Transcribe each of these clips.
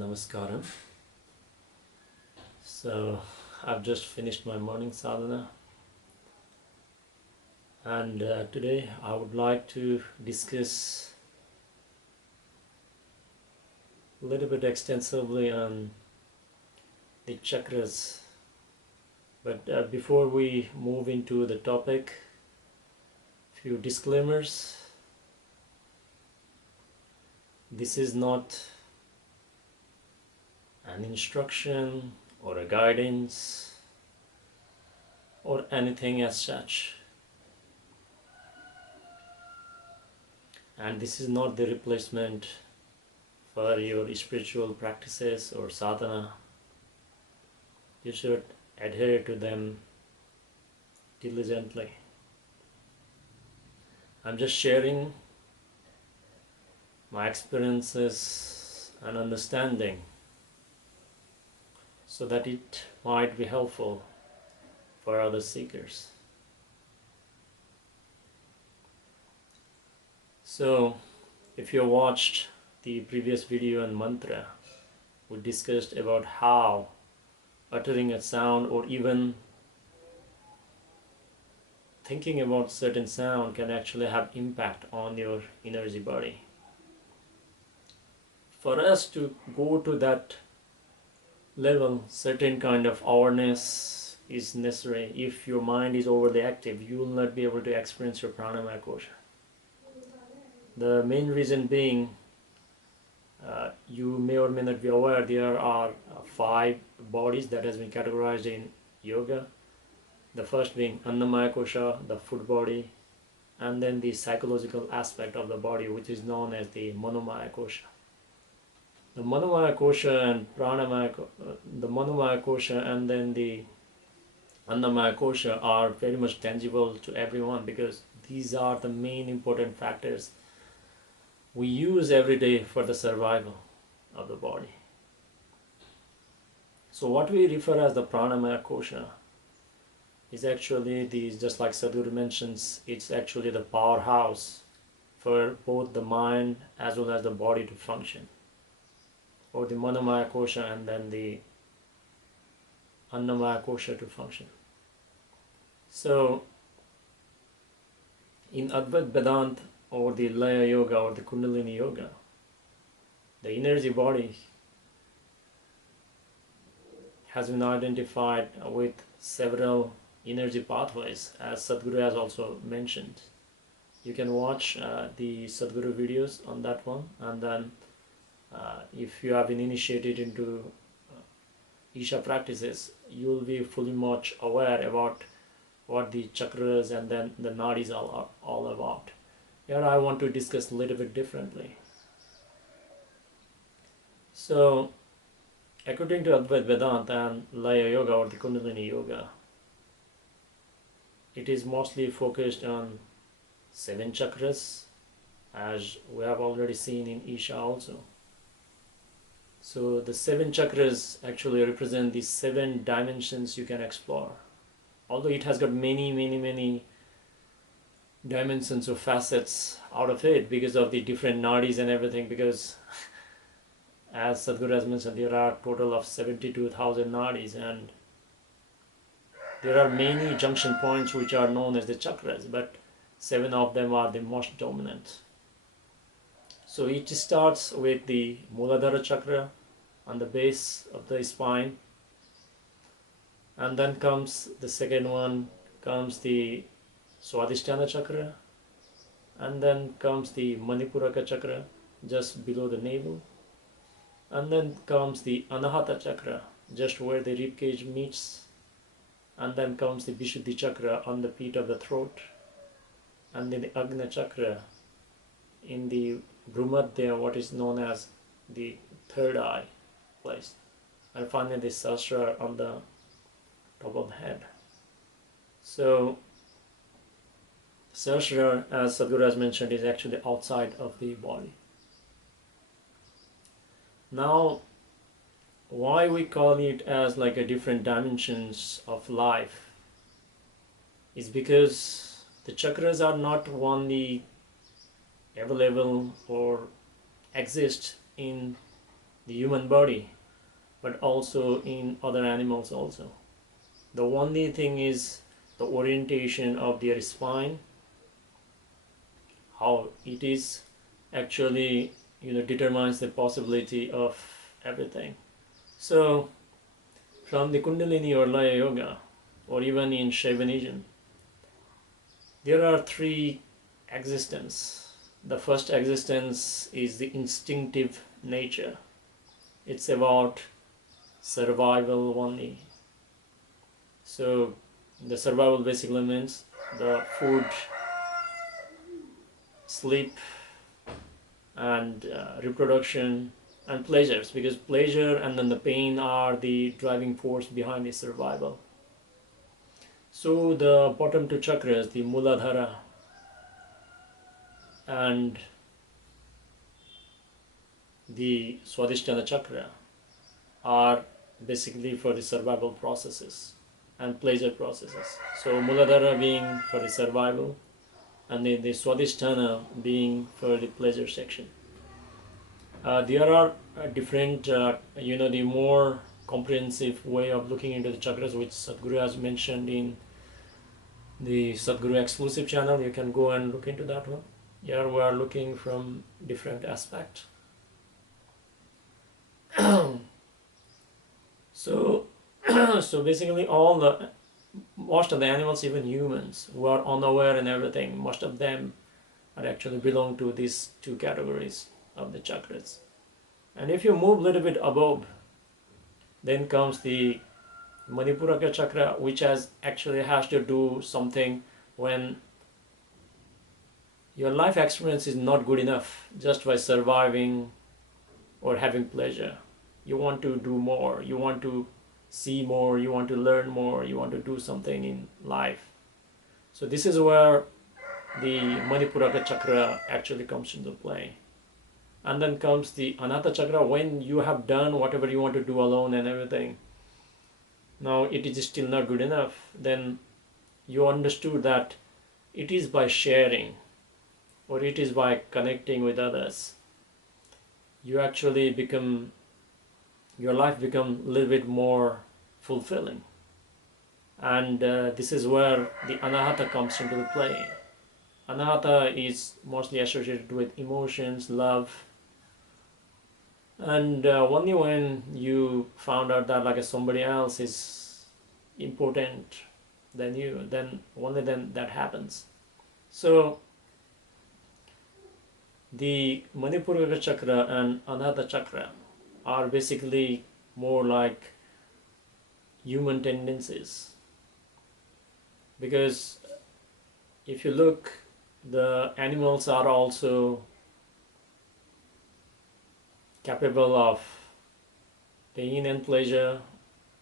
Namaskaram. So I've just finished my morning sadhana, and today I would like to discuss a little bit extensively on the chakras. But before we move into the topic, few disclaimers. This is not an instruction or a guidance or anything as such, and this is not the replacement for your spiritual practices or sadhana. You should adhere to them diligently. I'm just sharing my experiences and understanding so that it might be helpful for other seekers. So, if you watched the previous video on mantra, we discussed about how uttering a sound or even thinking about certain sound can actually have impact on your energy body. For us to go to that level, certain kind of awareness is necessary. If your mind is overly active, you will not be able to experience your pranamaya kosha. The main reason being, you may or may not be aware, there are 5 bodies that has been categorized in yoga. The first being annamaya kosha, the food body, and then the psychological aspect of the body, which is known as the manomaya kosha. The manomaya kosha and the manomaya kosha and then the annamaya kosha are very much tangible to everyone, because these are the main important factors we use every day for the survival of the body. So what we refer as the pranamaya kosha is actually just like Sadhguru mentions, it's actually the powerhouse for both the mind as well as the body to function. Or the manomaya kosha and then the annamaya kosha to function. So in Advaita Vedanta or the Laya Yoga or the Kundalini Yoga, the energy body has been identified with several energy pathways, as Sadhguru has also mentioned. You can watch the Sadhguru videos on that one, and then if you have been initiated into Isha practices, you will be fully much aware about what the chakras and then the nadis are all about. Here I want to discuss a little bit differently. So, according to Advaita Vedanta and Laya Yoga or the Kundalini Yoga, it is mostly focused on 7 chakras, as we have already seen in Isha also. So the 7 chakras actually represent the 7 dimensions you can explore. Although it has got many dimensions or facets out of it because of the different nadis and everything, because as Sadhguru has mentioned, there are a total of 72,000 nadis, and there are many junction points which are known as the chakras, but 7 of them are the most dominant. So it starts with the Mooladhara chakra on the base of the spine, and then comes the second one, comes the Swadhisthana chakra, and then comes the Manipuraka chakra just below the navel, and then comes the Anahata chakra just where the ribcage meets, and then comes the Vishnu chakra on the pit of the throat, and then the Agna chakra in the Bhrumadhya, what is known as the third eye place, and finally the Sahasrara on the top of the head. So Sahasrara, as Sadhguru has mentioned, is actually outside of the body. Now, why we call it as like a different dimensions of life is because the chakras are not only available or exist in the human body, but also in other animals also. The only thing is the orientation of their spine, how it is actually determines the possibility of everything. So from the Kundalini or Laya Yoga, or even in Shaivanism, there are three existence. The first existence is the instinctive nature. It's about survival only. So the survival basically means the food, sleep, and reproduction and pleasures, because pleasure and then the pain are the driving force behind the survival. So the bottom two chakras, the Mooladhara and the Swadhisthana chakra, are basically for the survival processes and pleasure processes. So Mooladhara being for the survival, and then the Swadhisthana being for the pleasure section. There are different, the more comprehensive way of looking into the chakras, which Sadhguru has mentioned in the Sadhguru exclusive channel. You can go and look into that one. Here we are looking from different aspects. So, so basically most of the animals, even humans, who are unaware and everything, most of them are actually belong to these two categories of the chakras. And if you move a little bit above, then comes the Manipuraka chakra, which has to do something when your life experience is not good enough just by surviving or having pleasure. You want to do more, you want to see more, you want to learn more, you want to do something in life. So this is where the Manipuraka chakra actually comes into play. And then comes the Anahata chakra, when you have done whatever you want to do alone and everything. Now it is still not good enough. Then you understood that it is by sharing, or it is by connecting with others, you actually become, your life become a little bit more fulfilling. And this is where the Anahata comes into the play. Anahata is mostly associated with emotions, love, and only when you found out that like somebody else is important than you, then only then that happens. So the Manipuraka chakra and Anahata chakra are basically more like human tendencies, because if you look, the animals are also capable of pain and pleasure,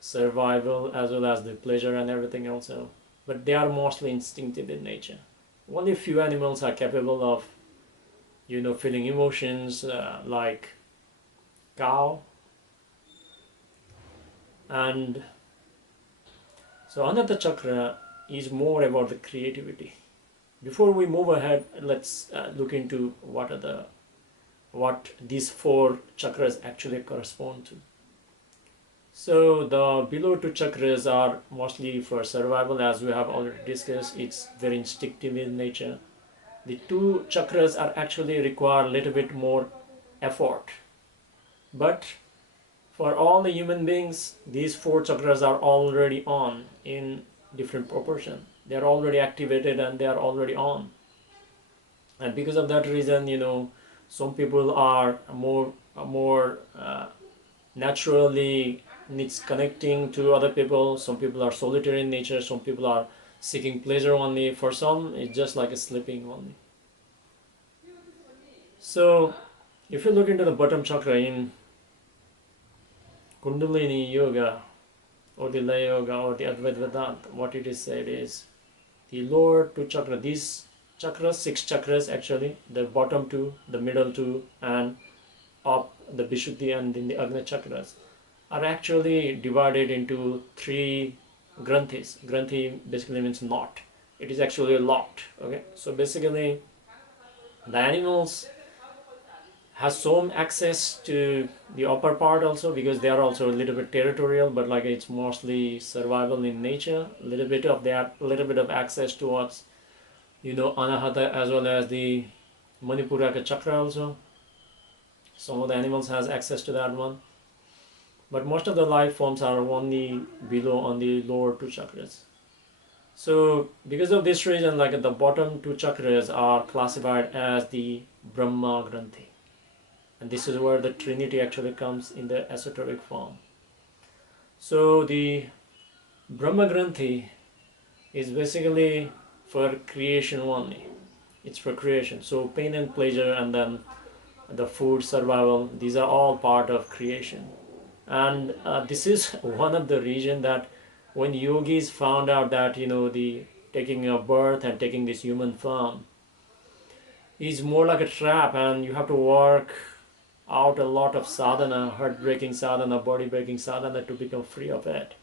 survival, as well as the pleasure and everything also, but they are mostly instinctive in nature. Only few animals are capable of feeling emotions, like cow. And so Anahata chakra is more about the creativity. Before we move ahead, let's look into what these four chakras actually correspond to. So the below two chakras are mostly for survival, as we have already discussed. It's very instinctive in nature. The two chakras are actually require a little bit more effort, but for all the human beings, these four chakras are already on in different proportion. They are already activated and they are already on. And because of that reason, some people are more naturally needs connecting to other people. Some people are solitary in nature. Some people are seeking pleasure only. For some, it's just like a sleeping only. So if you look into the bottom chakra in Kundalini Yoga or the Laya Yoga or the Advaita Vedanta, what it is said is the lower two chakras, these chakras, 6 chakras actually, the bottom 2, the middle 2, and up the Vishuddhi and then the Agni chakras, are actually divided into 3 granthis. Granthi basically means knot. It is actually a lot. Okay, so basically the animals has some access to the upper part also, because they are also a little bit territorial, but like it's mostly survival in nature. A little bit of that, a little bit of access towards, Anahata as well as the Manipuraka chakra also. Some of the animals has access to that one, but most of the life forms are only below on the lower two chakras. So because of this reason, like the bottom two chakras are classified as the Bramha Granthi. And this is where the Trinity actually comes in the esoteric form. So the Brahma Granthi is basically for creation only. It's for creation. So pain and pleasure, and then the food, survival, these are all part of creation. And this is one of the reasons that when yogis found out that, the taking a birth and taking this human form is more like a trap, and you have to work out a lot of sadhana, heart-breaking sadhana, body-breaking sadhana to become free of it.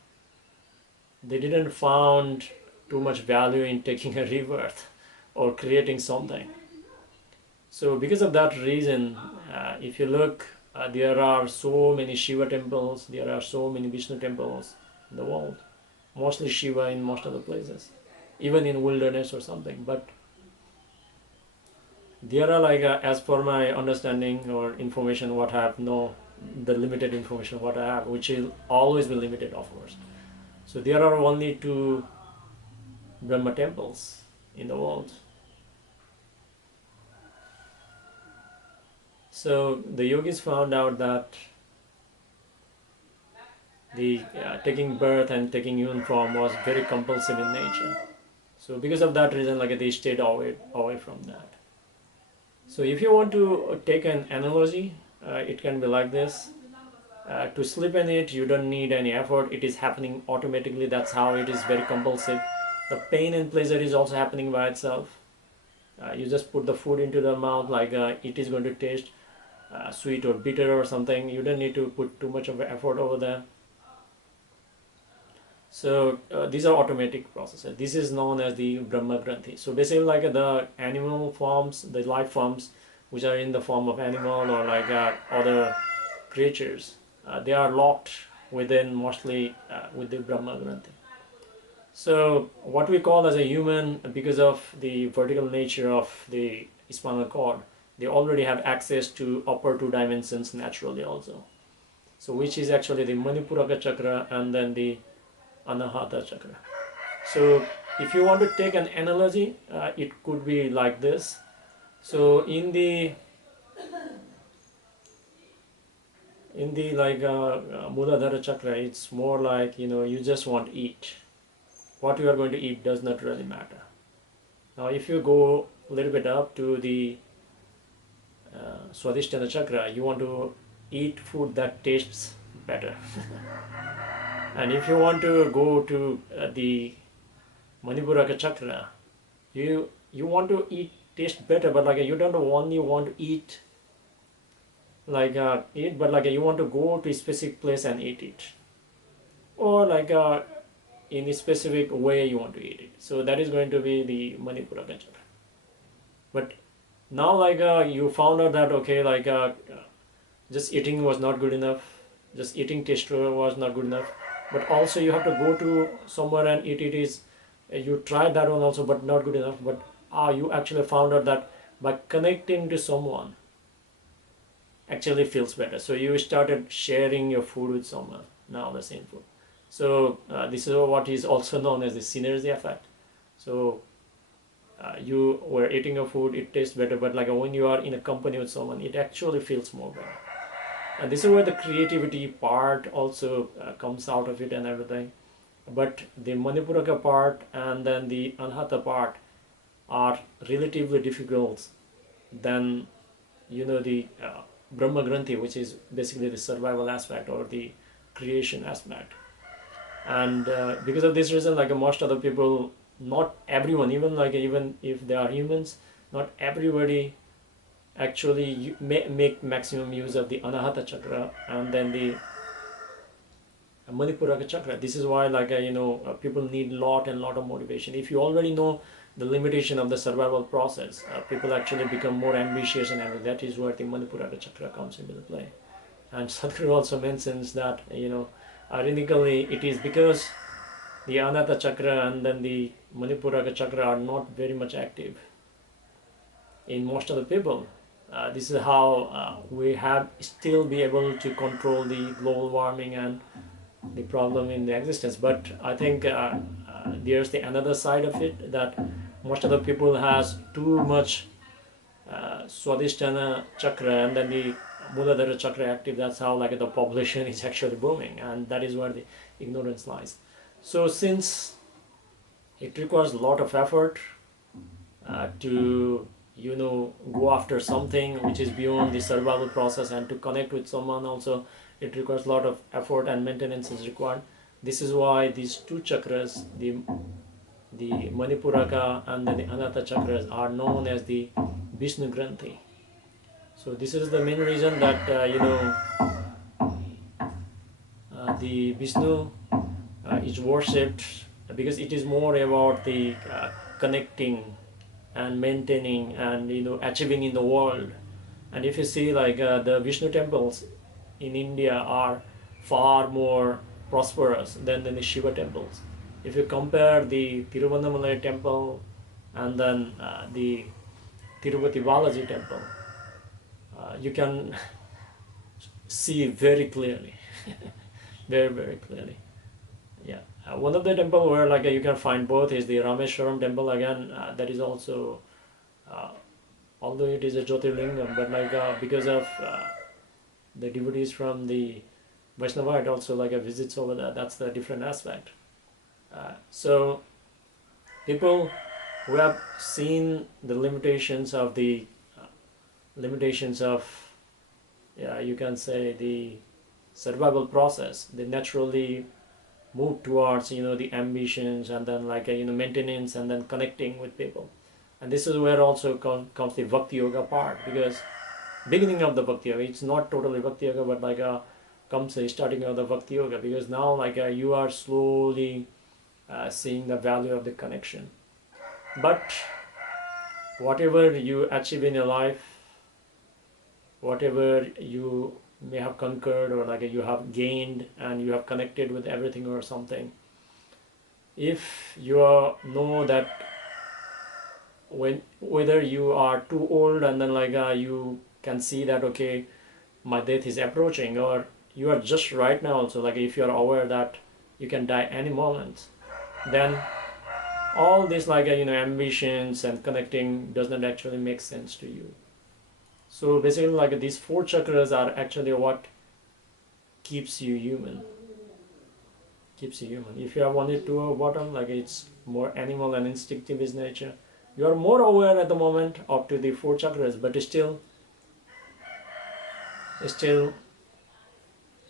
They didn't found too much value in taking a rebirth or creating something. So because of that reason, if you look, there are so many Shiva temples, there are so many Vishnu temples in the world. Mostly Shiva in most of the places, even in wilderness or something. But there are like, as per my understanding or information, what I have the limited information what I have, which will always be limited, of course. So there are only 2 Brahma temples in the world. So the yogis found out that the taking birth and taking human form was very compulsive in nature. So because of that reason, like they stayed away from that. So if you want to take an analogy, it can be like this. To sleep in it, you don't need any effort. It is happening automatically. That's how it is very compulsive. The pain and pleasure is also happening by itself. You just put the food into the mouth, like it is going to taste sweet or bitter or something. You don't need to put too much of effort over there. So these are automatic processes. This is known as the Brahma Granthi. So basically, like the animal forms, the life forms, which are in the form of animal or like other creatures, they are locked within mostly with the Brahma Granthi. So what we call as a human, because of the vertical nature of the spinal cord, they already have access to upper 2 dimensions naturally also. So which is actually the Manipuraka chakra and then the Anahata chakra. So if you want to take an analogy, it could be like this. So in the like Mooladhara chakra, it's more like, you just want to eat. What you are going to eat does not really matter. Now if you go a little bit up to the Swadhisthana chakra, you want to eat food that tastes better. And if you want to go to the Manipuraka chakra, you want to taste better, but like you don't only want to eat like but like you want to go to a specific place and eat it, or like in a specific way you want to eat it. So that is going to be the Manipuraka chakra. But now like you found out that okay, like just eating was not good enough, just eating taste was not good enough, but also you have to go to somewhere and eat it is, you tried that one also but not good enough, but you actually found out that by connecting to someone actually feels better. So you started sharing your food with someone, now the same food. So this is what is also known as the synergy effect. So you were eating a food, it tastes better, but like when you are in a company with someone, it actually feels more better. And this is where the creativity part also comes out of it and everything. But the Manipuraka part and then the Anahata part are relatively difficult than, the Brahma Granthi, which is basically the survival aspect or the creation aspect. And because of this reason, like most other people, not everyone, even if they are humans, not everybody actually make maximum use of the Anahata chakra and then the Manipuraka chakra. This is why like people need lot of motivation. If you already know the limitation of the survival process. People actually become more ambitious, and that is where the Manipuraka chakra comes into the play. And Sadhguru also mentions that, ironically, it is because the Anahata chakra and then the Manipuraka chakra are not very much active in most of the people. This is how we have still be able to control the global warming and the problem in the existence. But I think there's the another side of it, that most of the people has too much Swadhisthana chakra and then the Mooladhara chakra active. That's how like the population is actually booming, and that is where the ignorance lies. So since it requires a lot of effort to go after something which is beyond the survival process, and to connect with someone also, it requires a lot of effort and maintenance is required. This is why these two chakras, the Manipuraka and then the Anahata chakras, are known as the Vishnu Granthi. So this is the main reason that the Vishnu is worshipped, because it is more about the connecting and maintaining and achieving in the world. And if you see like the Vishnu temples in India are far more prosperous than the Shiva temples. If you compare the Tiruvannamalai temple and then the Tirupati Balaji temple, you can see very clearly, very, very clearly. Yeah, one of the temple where like you can find both is the Rameshwaram temple. Again, that is also, although it is a Jyotirlingam, but like because of the devotees from the Vaishnava, it also like visits over there. That's the different aspect. So people who have seen the limitations of you can say the survival process, they naturally move towards the ambitions and then like maintenance and then connecting with people. And this is where also comes the Bhakti Yoga part, because beginning of the Bhakti Yoga, it's not totally Bhakti Yoga, but like comes the starting of the Bhakti Yoga, because now like you are slowly seeing the value of the connection. But whatever you achieve in your life, whatever you may have conquered or like you have gained and you have connected with everything or something, if you know that whether you are too old and then like you can see that okay, my death is approaching, or you are just right now also like if you are aware that you can die any moment, then all this like ambitions and connecting does not actually make sense to you. So basically like these four chakras are actually what keeps you human. If you have only two at bottom, like it's more animal and instinctive is nature, you are more aware at the moment up to the four chakras, but still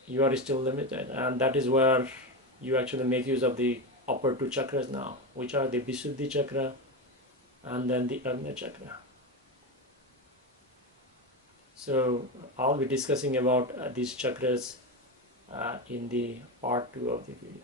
you are still limited. And that is where you actually make use of the upper two chakras now, which are the Visuddhi chakra and then the Agnya chakra. So I'll be discussing about these chakras in the part 2 of the video.